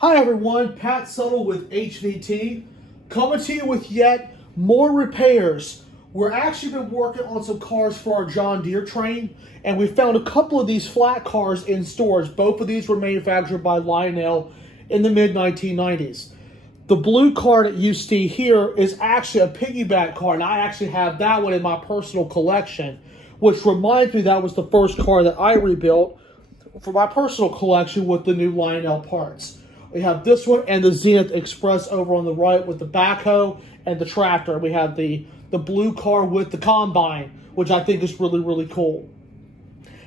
Hi everyone, Pat Settle with HVT, coming to you with yet more repairs. We're actually been working on some cars for our John Deere train, and we found a couple of these flat cars in stores. Both of these were manufactured by Lionel in the mid-1990s. The blue car that you see here is actually a piggyback car, and I actually have that one in my personal collection, which reminds me that was the first car that I rebuilt for my personal collection with the new Lionel parts. We have this one and the Zenith Express over on the right with the backhoe and the tractor. We have the blue car with the combine, which I think is really, really cool.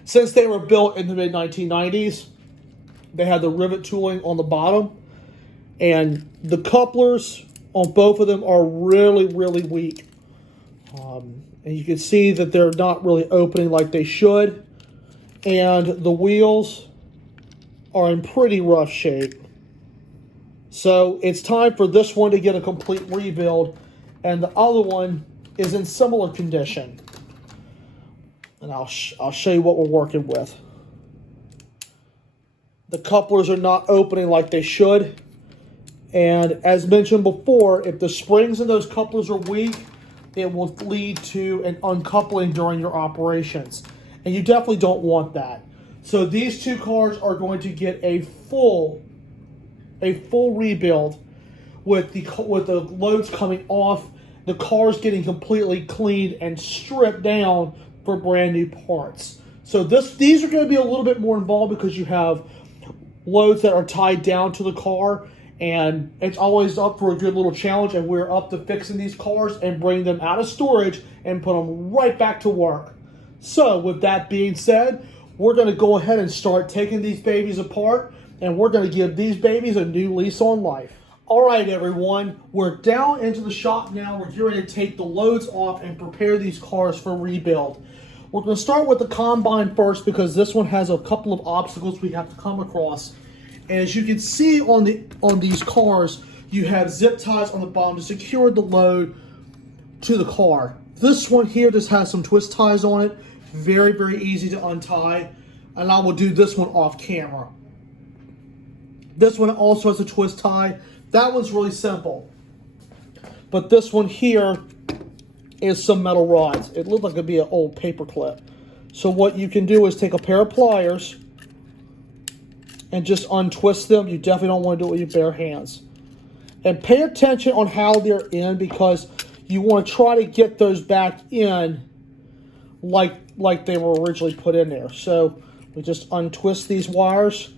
Since they were built in the mid-1990s, they had the rivet tooling on the bottom, and the couplers on both of them are really, really weak. And you can see that they're not really opening like they should, and the wheels are in pretty rough shape. So it's time for this one to get a complete rebuild, and the other one is in similar condition. And I'll show you what we're working with. The couplers are not opening like they should, and as mentioned before, if the springs in those couplers are weak, it will lead to an uncoupling during your operations, and you definitely don't want that. So these two cars are going to get a full rebuild with the loads coming off, the cars getting completely cleaned and stripped down for brand new parts. So these are going to be a little bit more involved because you have loads that are tied down to the car, and it's always up for a good little challenge, and we're up to fixing these cars and bring them out of storage and put them right back to work. So with that being said, we're going to go ahead and start taking these babies apart, and we're going to give these babies a new lease on life. All right, everyone, we're down into the shop now. We're getting to take the loads off and prepare these cars for rebuild. We're going to start with the combine first because this one has a couple of obstacles we have to come across. And as you can see on these cars, you have zip ties on the bottom to secure the load to the car. This one here just has some twist ties on it. Very, very easy to untie. And I will do this one off camera. This one also has a twist tie. That one's really simple. But this one here is some metal rods. It looked like it'd be an old paper clip. So what you can do is take a pair of pliers and just untwist them. You definitely don't want to do it with your bare hands. And pay attention on how they're in, because you want to try to get those back in like they were originally put in there. So we just untwist these wires,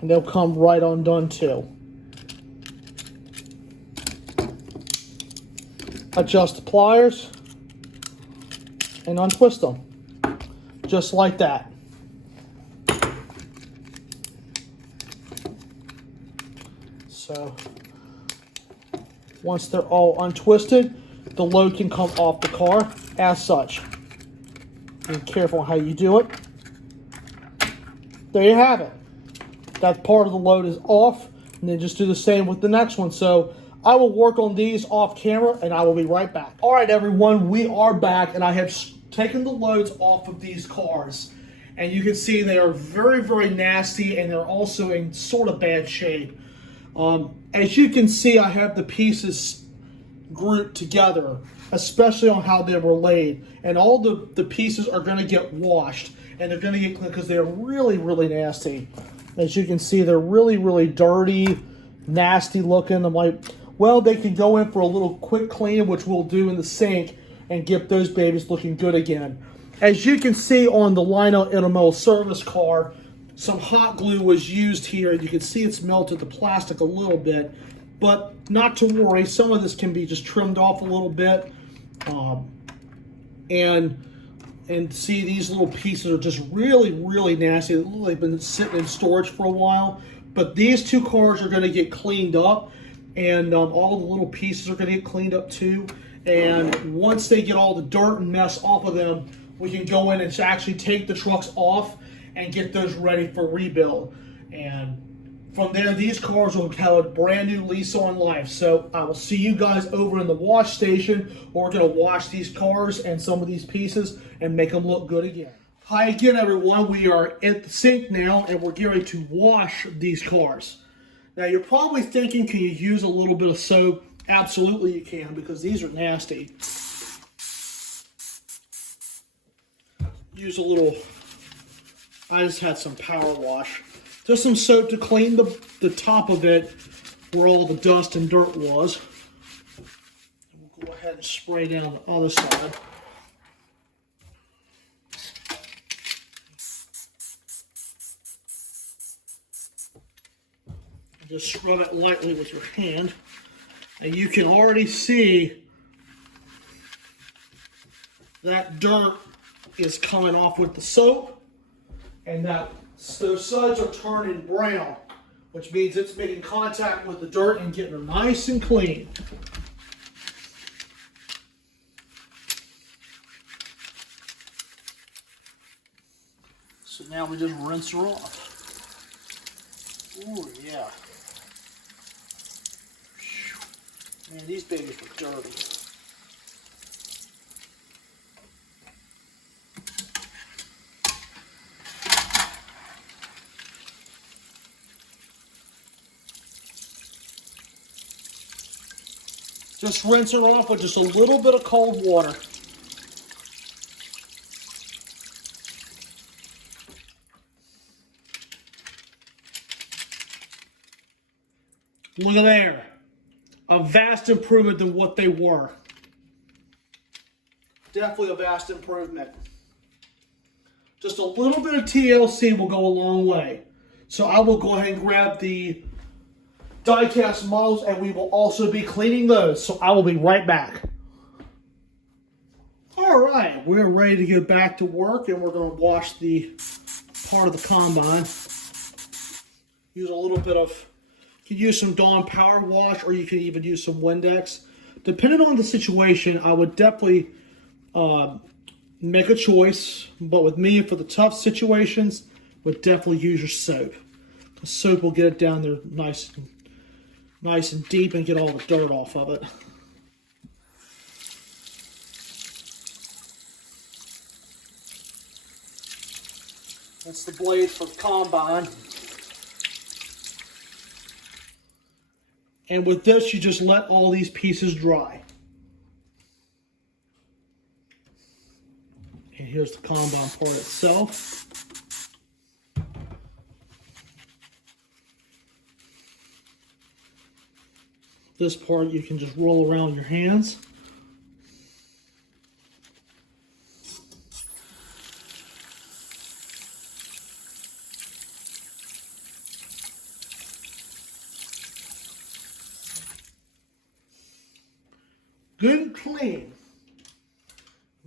and they'll come right undone too. Adjust the pliers and untwist them, just like that. So once they're all untwisted, the load can come off the car as such. Be careful how you do it. There you have it. That part of the load is off, and then just do the same with the next one. So I will work on these off camera, and I will be right back. All right, everyone, we are back, and I have taken the loads off of these cars. And you can see they are very, very nasty, and they're also in sort of bad shape. As you can see, I have the pieces grouped together, especially on how they were laid. And all the pieces are going to get washed, and they're going to get clean because they're really, really nasty. As you can see, they're really, really dirty, nasty looking. I'm like, well, they can go in for a little quick clean, which we'll do in the sink, and get those babies looking good again. As you can see on the Lionel Intermodal service car, some hot glue was used here. You can see it's melted the plastic a little bit, but not to worry. Some of this can be just trimmed off a little bit. And see, these little pieces are just really, really nasty. They look like they've been sitting in storage for a while. But these two cars are going to get cleaned up, and all the little pieces are going to get cleaned up too. And once they get all the dirt and mess off of them, we can go in and actually take the trucks off and get those ready for rebuild. And from there, these cars will have a brand new lease on life. So I will see you guys over in the wash station. We're going to wash these cars and some of these pieces and make them look good again. Hi again, everyone. We are at the sink now, and we're getting ready to wash these cars. Now, you're probably thinking, can you use a little bit of soap? Absolutely you can, because these are nasty. Use a little, I just had some power wash. Just some soap to clean the top of it where all the dust and dirt was. And we'll go ahead and spray down the other side. Just scrub it lightly with your hand. And you can already see that dirt is coming off with the soap. And those suds are turning brown, which means it's making contact with the dirt and getting them nice and clean. So now we just rinse her off. Ooh, yeah. Man, these babies are dirty. Just rinse it off with just a little bit of cold water. Look at there. A vast improvement than what they were. Definitely a vast improvement. Just a little bit of TLC will go a long way. So I will go ahead and grab the die-cast models, and we will also be cleaning those. So I will be right back. All right, we're ready to get back to work, and we're going to wash the part of the combine. Use a little bit of, you can use some Dawn Power Wash, or you can even use some Windex. Depending on the situation, I would definitely make a choice. But with me, for the tough situations, would definitely use your soap. The soap will get it down there nice and deep and get all the dirt off of it. That's the blade for the combine. And with this, you just let all these pieces dry. And here's the combine part itself. This part you can just roll around your hands. Good and clean.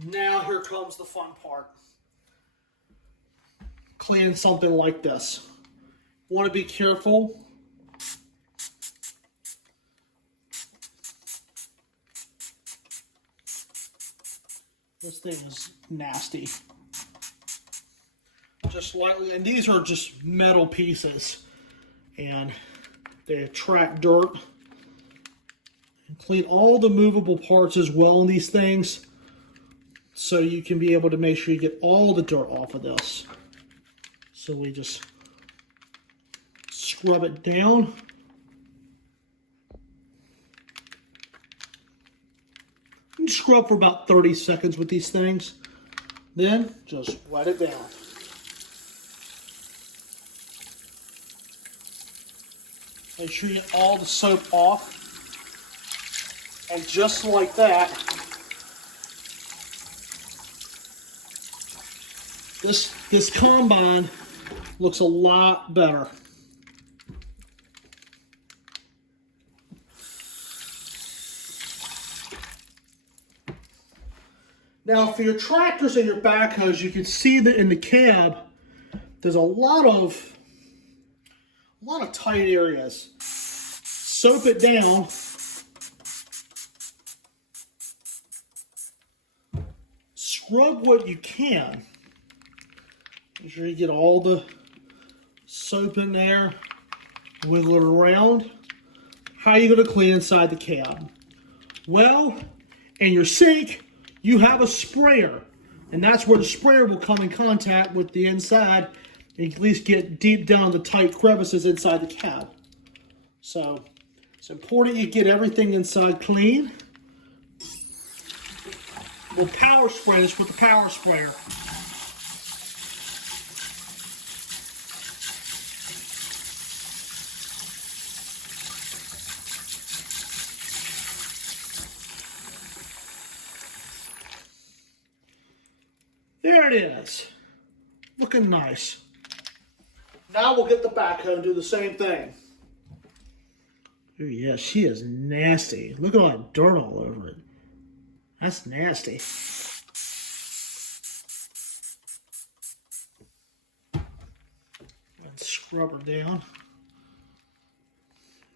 Now here comes the fun part. Cleaning something like this. Want to be careful. This thing is nasty. Just lightly, and these are just metal pieces, and they attract dirt. And clean all the movable parts as well in these things, so you can be able to make sure you get all the dirt off of this. So we just scrub it down. You scrub for about 30 seconds with these things. Then just wet it down. Make sure you get all the soap off. And just like that, this combine looks a lot better. Now, for your tractors and your backhoes, you can see that in the cab, there's a lot of tight areas. Soap it down. Scrub what you can. Make sure you get all the soap in there. Wiggle it around. How are you going to clean inside the cab? Well, in your sink, you have a sprayer. And that's where the sprayer will come in contact with the inside and at least get deep down the tight crevices inside the cab. So it's important you get everything inside clean. We'll power spray this with the power sprayer. There it is. Looking nice. Now we'll get the backhoe and do the same thing. Oh yeah, she is nasty. Look at all that dirt all over it. That's nasty. Let's scrub her down.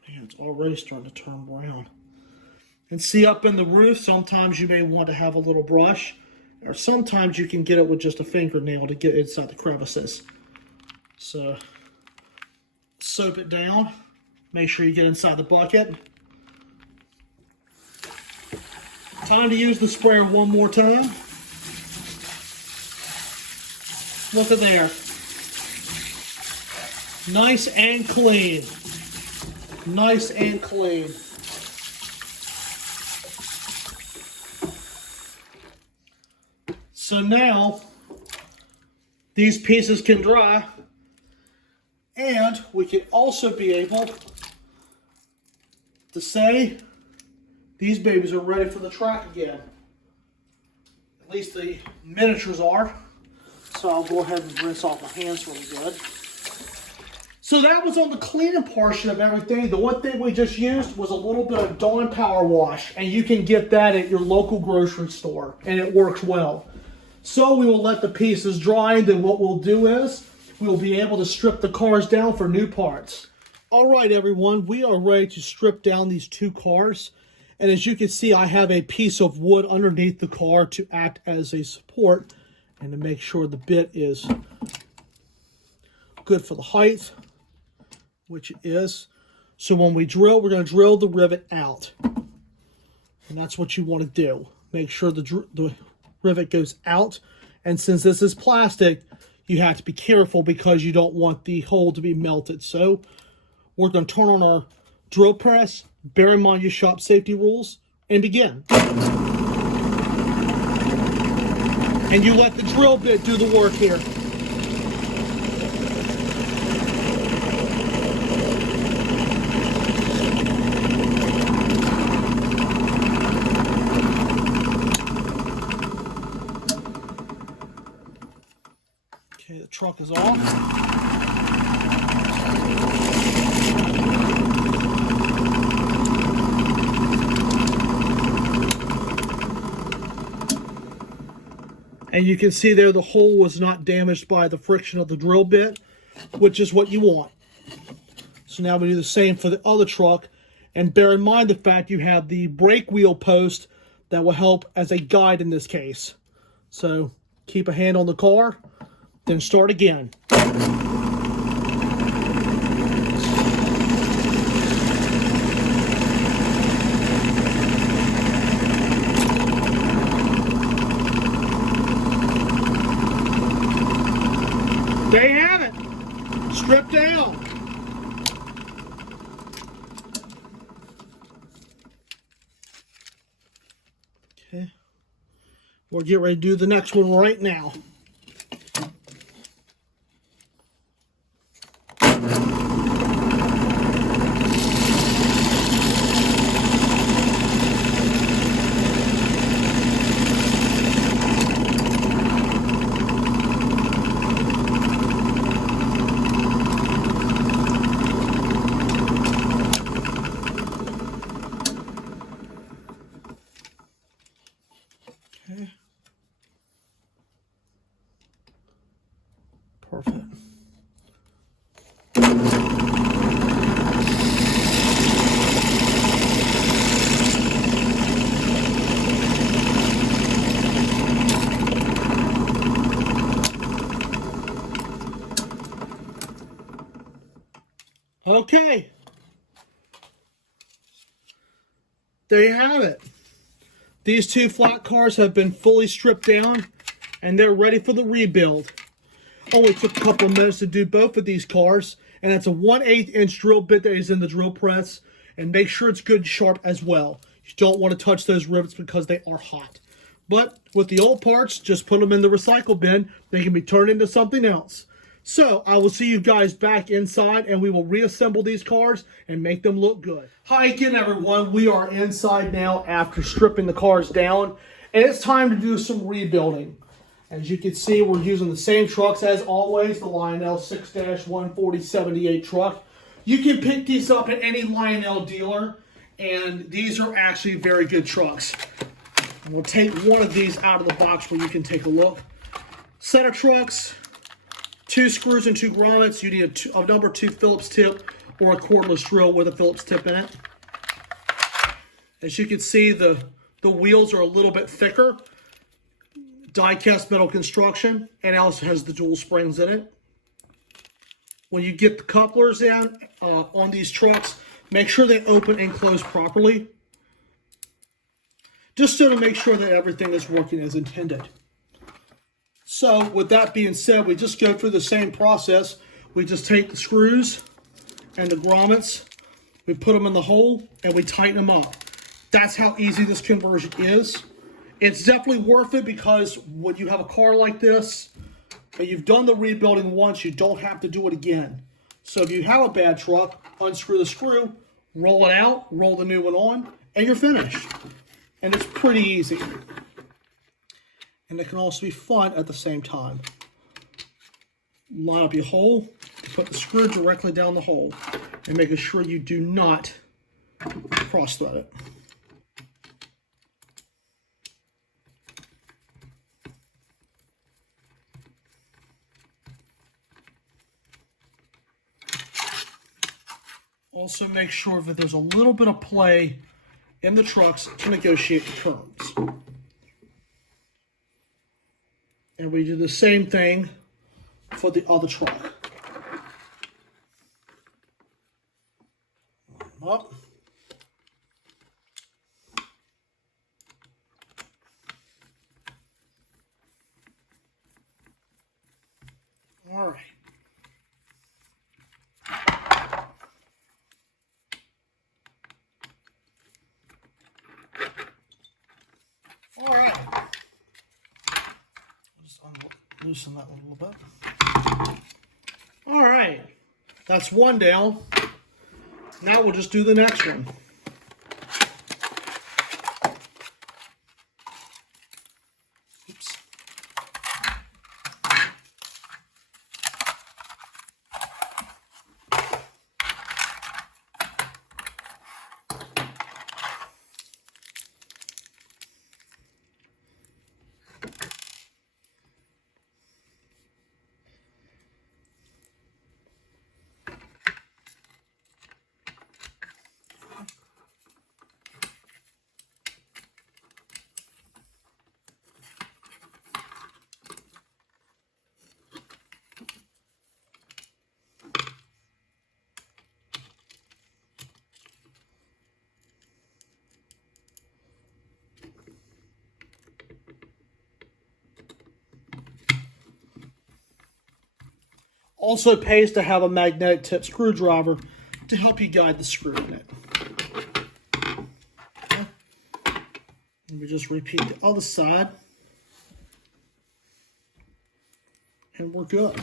Man, it's already starting to turn brown. And see, up in the roof, sometimes you may want to have a little brush, or sometimes you can get it with just a fingernail to get inside the crevices. So, soap it down. Make sure you get inside the bucket. Time to use the sprayer one more time. Look at there. Nice and clean. Nice and clean. So now, these pieces can dry, and we can also be able to say these babies are ready for the track again. At least the miniatures are. So I'll go ahead and rinse off my hands really good. So that was on the cleaning portion of everything. The one thing we just used was a little bit of Dawn Power Wash, and you can get that at your local grocery store, and it works well. So we will let the pieces dry, and then what we'll do is we'll be able to strip the cars down for new parts. All right, everyone, we are ready to strip down these two cars. And as you can see, I have a piece of wood underneath the car to act as a support and to make sure the bit is good for the height, which it is. So when we drill, we're going to drill the rivet out. And that's what you want to do. Make sure the rivet goes out. And since this is plastic, you have to be careful because you don't want the hole to be melted. So we're going to turn on our drill press, bear in mind your shop safety rules, and begin. And you let the drill bit do the work here. Okay, the truck is off. And you can see there the hole was not damaged by the friction of the drill bit, which is what you want. So now we do the same for the other truck. And bear in mind the fact you have the brake wheel post that will help as a guide in this case. So keep a hand on the car, then start again. There you have it. Stripped down. Okay. We'll get ready to do the next one right now. Okay. Perfect. Okay. There you have it. These two flat cars have been fully stripped down and they're ready for the rebuild. Only took a couple of minutes to do both of these cars, and it's a 1/8 inch drill bit that is in the drill press, and make sure it's good and sharp as well. You don't want to touch those rivets because they are hot. But with the old parts, just put them in the recycle bin. They can be turned into something else. So I will see you guys back inside, and we will reassemble these cars and make them look good. Hi again, everyone. We are inside now after stripping the cars down, and it's time to do some rebuilding. As you can see, we're using the same trucks as always, the Lionel 6-14078 truck. You can pick these up at any Lionel dealer, and these are actually very good trucks. And we'll take one of these out of the box where you can take a look. Set of trucks, 2 screws and 2 grommets. You need a number 2 Phillips tip or a cordless drill with a Phillips tip in it. As you can see, the wheels are a little bit thicker. Die-cast metal construction, and also has the dual springs in it. When you get the couplers in on these trucks, make sure they open and close properly, just so to make sure that everything is working as intended. So with that being said, we just go through the same process. We just take the screws and the grommets, we put them in the hole, and we tighten them up. That's how easy this conversion is. It's definitely worth it because when you have a car like this, and you've done the rebuilding once, you don't have to do it again. So if you have a bad truck, unscrew the screw, roll it out, roll the new one on, and you're finished. And it's pretty easy. And it can also be fun at the same time. Line up your hole, put the screw directly down the hole, and making sure you do not cross thread it. Also make sure that there's a little bit of play in the trucks to negotiate the terms. And we do the same thing for the other truck. Up. All right. All right. Just loosen that one a little bit. All right. That's one down. Now we'll just do the next one. Oops. Also pays to have a magnetic tip screwdriver to help you guide the screw in it. Okay. And we just repeat the other side. And we're good.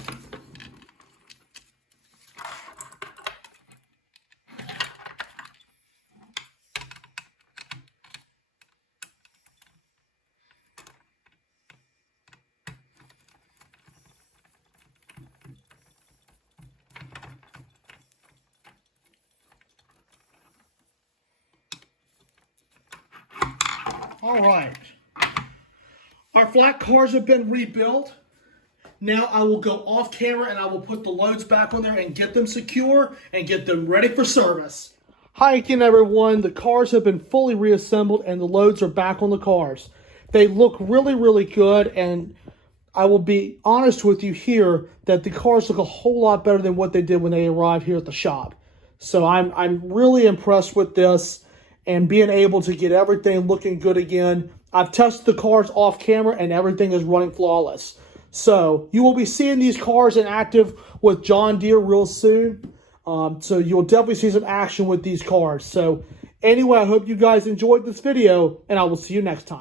All right, our flat cars have been rebuilt. Now I will go off camera and I will put the loads back on there and get them secure and get them ready for service. Hi again, everyone. The cars have been fully reassembled and the loads are back on the cars. They look really, really good, and I will be honest with you here that the cars look a whole lot better than what they did when they arrived here at the shop. So I'm really impressed with this. And being able to get everything looking good again I've tested the cars off camera and everything is running flawless. So you will be seeing these cars in active with John Deere real soon. So you'll definitely see some action with these cars. So anyway, I hope you guys enjoyed this video, and I will see you next time.